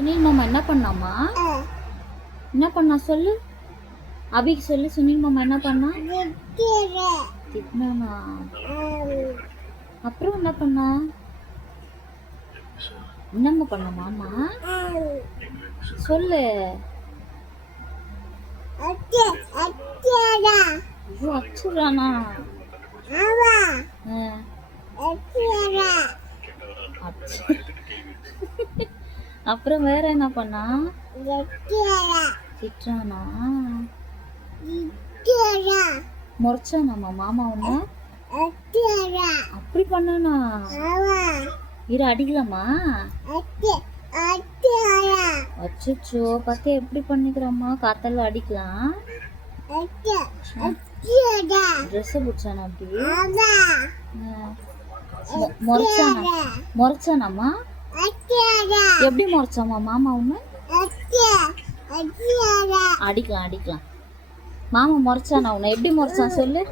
சுனில் மாமா என்ன பண்ணாமா? என்ன பண்ணா சொல்லு? அபிக்கு சொல்லு. சுனில் மாமா என்ன பண்ணா? திட்டினானா? அப்புறம் என்ன பண்ணா? என்னம்மா பண்ண மாமா? சொல்லு. ஐயோ, அச்சுறானா? அப்புறம் வேற என்ன பண்ணா? திட்டானா? முறைச்சானாமா மாமா உன்ன? அப்படி பண்ணானா? இரு அடிக்கலாமா? அச்சோ, பார்த்து எப்படி பண்ணிக்கிறோமா? காத்தால அடிக்கலாம். ட்ரெஸ் பிடிச்சானா? அப்படி முறைச்சானாமா? எப்படி முறைச்சாமா மாமா உன்ன? அடிக்கலாம். மாமா முறைச்சானா உன்னை? எப்படி முறைச்சான் சொல்லு.